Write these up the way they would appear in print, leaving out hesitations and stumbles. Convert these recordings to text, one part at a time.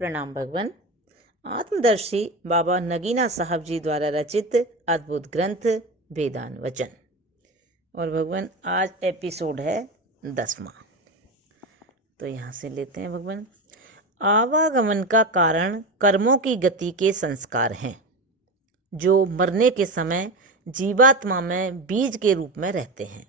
प्रणाम भगवान। आत्मदर्शी बाबा नगीना साहब जी द्वारा रचित अद्भुत ग्रंथ वेदान वचन। और भगवान आज एपिसोड है 10वां। तो यहाँ से लेते हैं भगवान। आवागमन का कारण कर्मों की गति के संस्कार हैं, जो मरने के समय जीवात्मा में बीज के रूप में रहते हैं।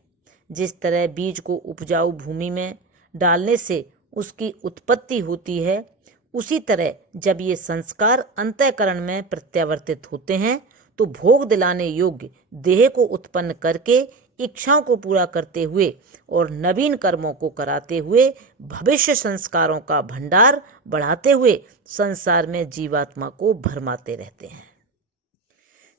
जिस तरह बीज को उपजाऊ भूमि में डालने से उसकी उत्पत्ति होती है, उसी तरह जब ये संस्कार अंतःकरण में प्रत्यावर्तित होते हैं तो भोग दिलाने योग्य देह को उत्पन्न करके इच्छाओं को पूरा करते हुए और नवीन कर्मों को कराते हुए भविष्य संस्कारों का भंडार बढ़ाते हुए संसार में जीवात्मा को भरमाते रहते हैं।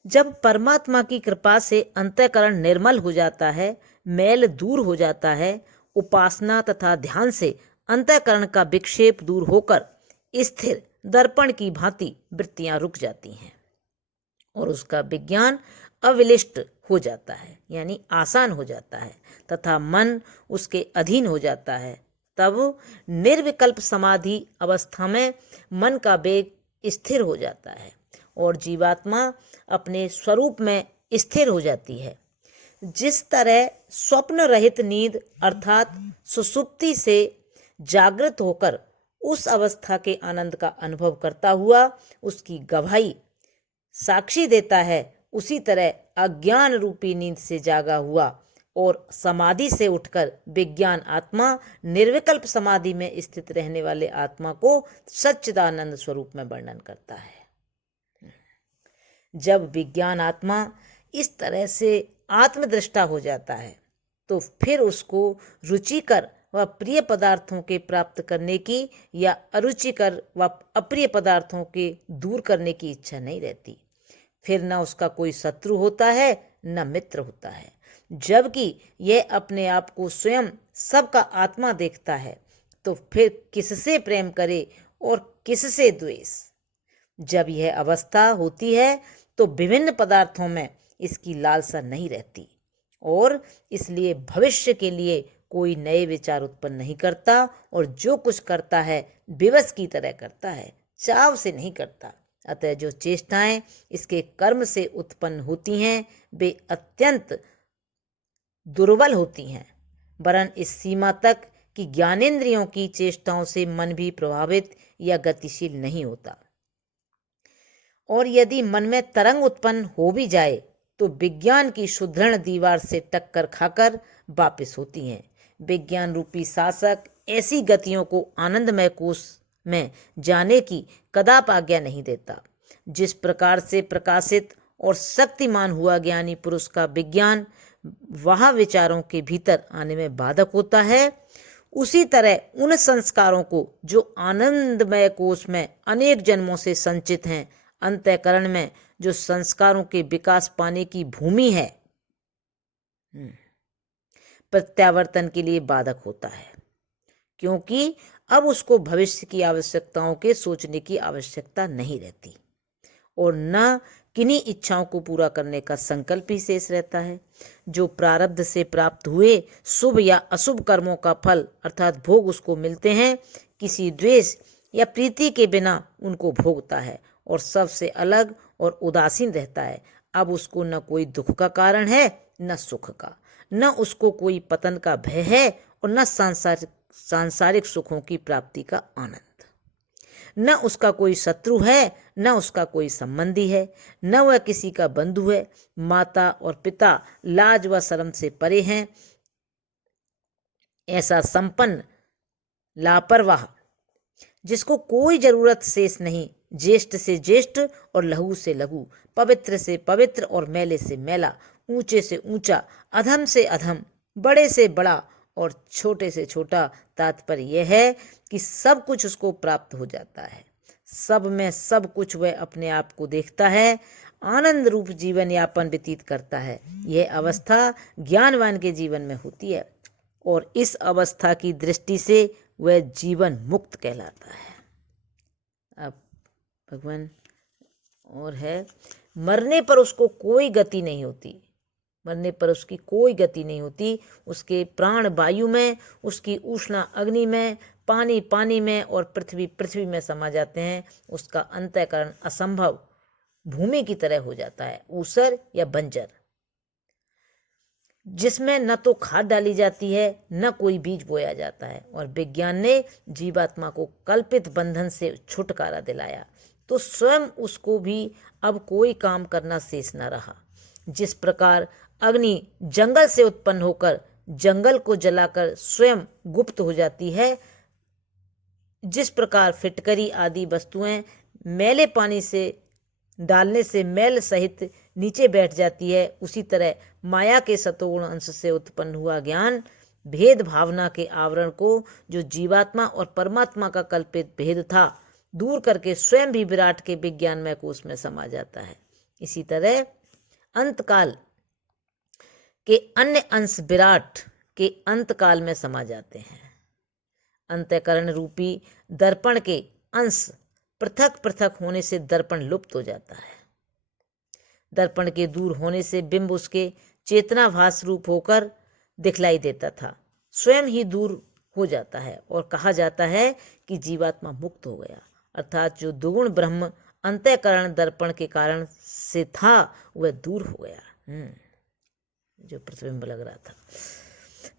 जब परमात्मा की कृपा से अंतःकरण निर्मल हो जाता है, मैल दूर हो जाता है, उपासना तथा ध्यान से अंतःकरण का विक्षेप दूर होकर स्थिर दर्पण की भांति वृत्तियां रुक जाती हैं और उसका विज्ञान अविलिष्ट हो जाता है, यानी आसान हो जाता है, तथा मन उसके अधीन हो जाता है। तब निर्विकल्प समाधि अवस्था में मन का वेग स्थिर हो जाता है और जीवात्मा अपने स्वरूप में स्थिर हो जाती है। जिस तरह स्वप्न रहित नींद अर्थात सुषुप्ति से जागृत होकर उस अवस्था के आनंद का अनुभव करता हुआ उसकी गवाही साक्षी देता है, उसी तरह अज्ञान रूपी नींद से जागा हुआ और समाधि से उठकर विज्ञान आत्मा निर्विकल्प समाधि में स्थित रहने वाले आत्मा को सच्चिदानंद स्वरूप में वर्णन करता है। जब विज्ञान आत्मा इस तरह से आत्मदृष्टा हो जाता है तो फिर उसको रुचिकर व प्रिय पदार्थों के प्राप्त करने की या अरुचिकर व अप्रिय पदार्थों के दूर करने की इच्छा नहीं रहती। फिर न उसका कोई शत्रु होता है न मित्र होता है, जबकि यह अपने आप को स्वयं सबका आत्मा देखता है तो फिर किससे प्रेम करे और किससे द्वेष। जब यह अवस्था होती है तो विभिन्न पदार्थों में इसकी लालसा नहीं रहती और इसलिए भविष्य के लिए कोई नए विचार उत्पन्न नहीं करता और जो कुछ करता है विवश की तरह करता है, चाव से नहीं करता। अतः जो चेष्टाएं इसके कर्म से उत्पन्न होती हैं वे अत्यंत दुर्बल होती हैं, वरन इस सीमा तक कि ज्ञानेंद्रियों की चेष्टाओं से मन भी प्रभावित या गतिशील नहीं होता। और यदि मन में तरंग उत्पन्न हो भी जाए तो विज्ञान की सुदृढ़ दीवार से टक्कर खाकर वापस होती हैं। विज्ञान रूपी शासक ऐसी गतियों को आनंदमय कोष में जाने की कदाप आज्ञा नहीं देता। जिस प्रकार से प्रकाशित और शक्तिमान हुआ ज्ञानी पुरुष का विज्ञान वह विचारों के भीतर आने में बाधक होता है, उसी तरह उन संस्कारों को जो आनंदमय कोष में अनेक जन्मों से संचित हैं, अंतःकरण में जो संस्कारों के विकास पाने की भूमि है, प्रत्यावर्तन के लिए बाधक होता है, क्योंकि अब उसको भविष्य की आवश्यकताओं के सोचने की आवश्यकता नहीं रहती और न किन्हीं इच्छाओं को पूरा करने का संकल्प ही शेष रहता है। जो प्रारब्ध से प्राप्त हुए शुभ या अशुभ कर्मों का फल अर्थात भोग उसको मिलते हैं, किसी द्वेष या प्रीति के बिना उनको भोगता है और सबसे अलग और उदासीन रहता है। अब उसको न कोई दुख का कारण है न सुख का, न उसको कोई पतन का भय है और न सांसारिक सुखों की प्राप्ति का आनंद। न उसका कोई शत्रु है न उसका कोई संबंधी है, न वह किसी का बंधु है। माता और पिता लाज व शर्म से परे हैं। ऐसा संपन्न लापरवाह जिसको कोई जरूरत शेष नहीं, ज्येष्ठ से ज्येष्ठ और लघु से लघु, पवित्र से पवित्र और मैले से मैला, ऊंचे से ऊंचा, अधम से अधम, बड़े से बड़ा और छोटे से छोटा, तात्पर्य यह है कि सब कुछ उसको प्राप्त हो जाता है। सब में सब कुछ वह अपने आप को देखता है, आनंद रूप जीवन यापन व्यतीत करता है। यह अवस्था ज्ञानवान के जीवन में होती है और इस अवस्था की दृष्टि से वह जीवन मुक्त कहलाता है। अब भगवान और है, मरने पर उसको कोई गति नहीं होती, मरने पर उसकी कोई गति नहीं होती। उसके प्राण वायु में, उसकी उष्णा अग्नि में, पानी पानी में और पृथ्वी पृथ्वी में समा जाते हैं। उसका अंतःकरण असंभव भूमि की तरह हो जाता है, ऊसर या बंजर, जिसमें न तो खाद डाली जाती है न कोई बीज बोया जाता है। और विज्ञान ने जीवात्मा को कल्पित बंधन से छुटकारा दिलाया तो स्वयं उसको भी अब कोई काम करना शेष न रहा। जिस प्रकार अग्नि जंगल से उत्पन्न होकर जंगल को जलाकर स्वयं गुप्त हो जाती है, जिस प्रकार फिटकरी आदि वस्तुएं मैले पानी से डालने से मैल सहित नीचे बैठ जाती है, उसी तरह माया के सतोगुण अंश से उत्पन्न हुआ ज्ञान भेद भावना के आवरण को, जो जीवात्मा और परमात्मा का कल्पित भेद था, दूर करके स्वयं भी विराट के विज्ञानमय कोश में समा जाता है। इसी तरह अंतकाल के अन्य अंश विराट के अंतकाल में समा जाते हैं। अंतःकरण रूपी दर्पण के अंश पृथक पृथक होने से दर्पण लुप्त हो जाता है। दर्पण के दूर होने से बिंब उसके चेतनाभास रूप होकर दिखलाई देता था, स्वयं ही दूर हो जाता है और कहा जाता है कि जीवात्मा मुक्त हो गया। अर्थात जो दुगुण ब्रह्म अंतःकरण दर्पण के कारण से था वह दूर हो गया, जो प्रतिबिंब लग रहा था।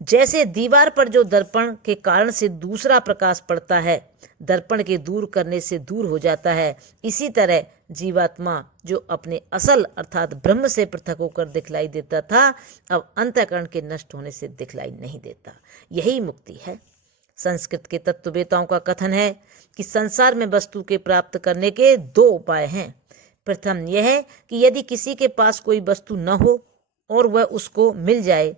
जैसे दीवार पर जो दर्पण के कारण से दूसरा प्रकाश पड़ता है, दर्पण के दूर करने से दूर हो जाता है, इसी तरह जीवात्मा जो अपने असल अर्थात ब्रह्म से पृथक होकर दिखलाई देता था, अब अंतःकरण के नष्ट होने से दिखलाई नहीं देता। यही मुक्ति है। संस्कृत के तत्ववेताओं का कथन है कि संसार में वस्तु के प्राप्त करने के दो उपाय हैं। प्रथम यह है कि यदि किसी के पास कोई वस्तु न हो और वह उसको मिल जाए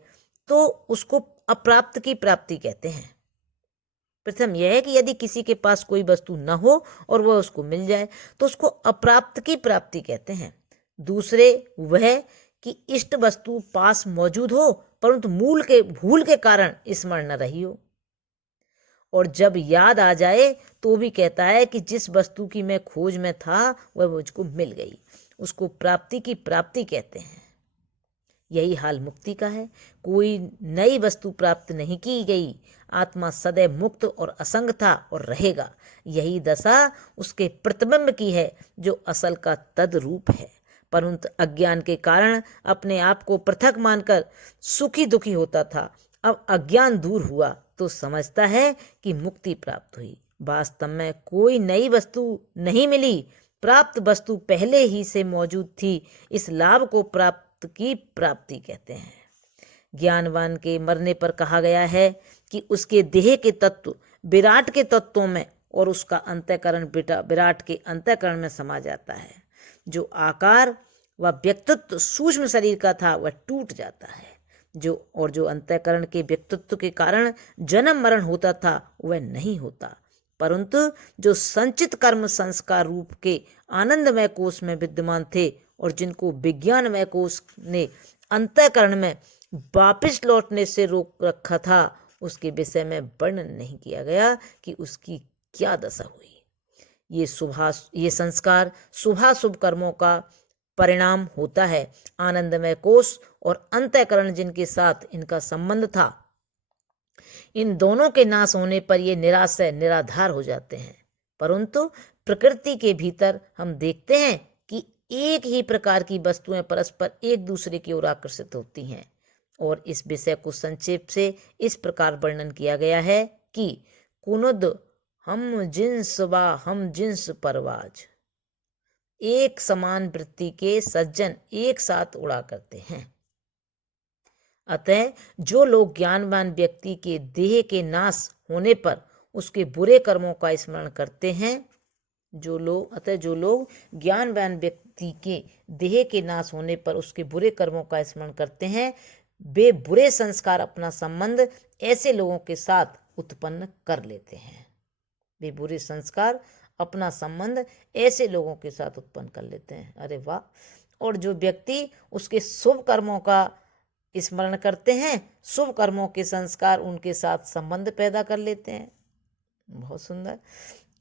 तो उसको अप्राप्त की प्राप्ति कहते हैं। प्रथम यह है कि यदि किसी के पास कोई वस्तु न हो और वह उसको मिल जाए तो उसको अप्राप्त की प्राप्ति कहते हैं। दूसरे वह कि इष्ट वस्तु पास मौजूद हो परंतु भूल के कारण स्मरण न रही हो, और जब याद आ जाए तो भी कहता है कि जिस वस्तु की मैं खोज में था वह मुझको मिल गई, उसको प्राप्ति की प्राप्ति कहते हैं। यही हाल मुक्ति का है। कोई नई वस्तु प्राप्त नहीं की गई, आत्मा सदैव मुक्त और असंग था और रहेगा। यही दशा उसके प्रतिबिंब की है जो असल का तद्रूप है, परंतु अज्ञान के कारण अपने आप को पृथक मानकर सुखी दुखी होता था। अब अज्ञान दूर हुआ तो समझता है कि मुक्ति प्राप्त हुई। वास्तव में कोई नई वस्तु नहीं मिली, प्राप्त वस्तु पहले ही से मौजूद थी। इस लाभ को प्राप्त की प्राप्ति कहते हैं। ज्ञानवान के मरने पर कहा गया है कि उसके देह के तत्व विराट के तत्वों में और उसका अंतःकरण विराट के अंतःकरण में समा जाता है। जो आकार व व्यक्तित्व सूक्ष्म शरीर का था वह टूट जाता है, जो अंतःकरण के व्यक्तित्व के कारण जन्म मरण होता था वह नहीं होता, परंतु जो संचित कर्म संस्कार रूप के आनंदमय कोष में विद्यमान थे और जिनको विज्ञानमय कोष ने अंतःकरण में वापस लौटने से रोक रखा था, उसके विषय में वर्णन नहीं किया गया कि उसकी क्या दशा हुई। ये संस्कार शुभाशुभ कर्मों का परिणाम होता है। आनंदमय कोष और अंतःकरण जिनके साथ इनका संबंध था, इन दोनों के नाश होने पर ये निराशय निराधार हो जाते हैं। परंतु प्रकृति के भीतर हम देखते हैं कि एक ही प्रकार की वस्तुएं परस्पर एक दूसरे की ओर आकर्षित होती हैं, और इस विषय को संक्षेप से इस प्रकार वर्णन किया गया है कि कुनुद हम जिन्स परवाज, एक समान वृत्ति के सज्जन एक साथ उड़ा करते हैं। अतः जो लोग ज्ञानवान व्यक्ति के देह के नाश होने पर उसके बुरे कर्मों का स्मरण करते हैं, जो लोग ज्ञानवान व्यक्ति के देह के नाश होने पर उसके बुरे कर्मों का स्मरण करते हैं, वे बुरे संस्कार अपना संबंध ऐसे लोगों के साथ उत्पन्न कर लेते हैं। वे बुरे संस्कार अपना संबंध ऐसे लोगों के साथ उत्पन्न कर लेते हैं। अरे वाह! और जो व्यक्ति उसके शुभ कर्मों का स्मरण करते हैं, शुभ कर्मों के संस्कार उनके साथ संबंध पैदा कर लेते हैं। बहुत सुंदर।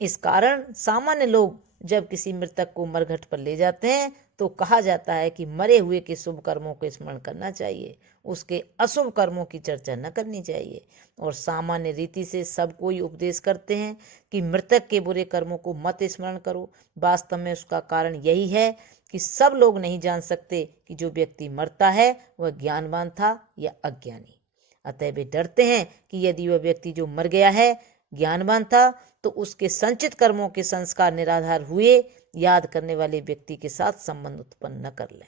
इस कारण सामान्य लोग जब किसी मृतक को मरघट पर ले जाते हैं तो कहा जाता है कि मरे हुए के शुभ कर्मों को स्मरण करना चाहिए, उसके अशुभ कर्मों की चर्चा न करनी चाहिए। और सामान्य रीति से सब कोई उपदेश करते हैं कि मृतक के बुरे कर्मों को मत स्मरण करो। वास्तव में उसका कारण यही है कि सब लोग नहीं जान सकते कि जो व्यक्ति मरता है वह ज्ञानवान था या अज्ञानी। अतः वे डरते हैं कि यदि वह व्यक्ति जो मर गया है ज्ञानवान था तो उसके संचित कर्मों के संस्कार निराधार हुए याद करने वाले व्यक्ति के साथ संबंध उत्पन्न न कर लें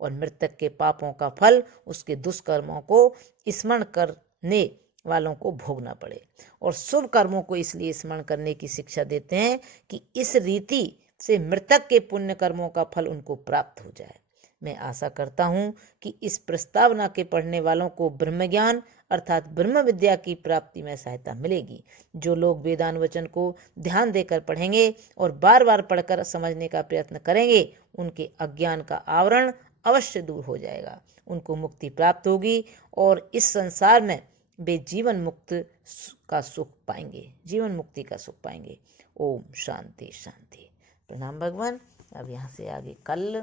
और मृतक के पापों का फल उसके दुष्कर्मों को स्मरण करने वालों को भोगना पड़े। और शुभ कर्मों को इसलिए स्मरण करने की शिक्षा देते हैं कि इस रीति से मृतक के पुण्य कर्मों का फल उनको प्राप्त हो जाए। मैं आशा करता हूँ कि इस प्रस्तावना के पढ़ने वालों को ब्रह्म ज्ञान अर्थात ब्रह्म विद्या की प्राप्ति में सहायता मिलेगी। जो लोग वेदांत वचन को ध्यान देकर पढ़ेंगे और बार बार पढ़कर समझने का प्रयत्न करेंगे उनके अज्ञान का आवरण अवश्य दूर हो जाएगा, उनको मुक्ति प्राप्त होगी और इस संसार में वे जीवन मुक्ति का सुख पाएंगे। ओम शांति शांति। प्रणाम भगवान। अब यहाँ से आगे कल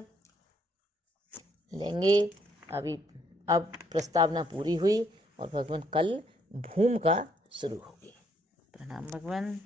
लेंगे। अब प्रस्तावना पूरी हुई और भगवान कल भूम का शुरू होगी। प्रणाम भगवान।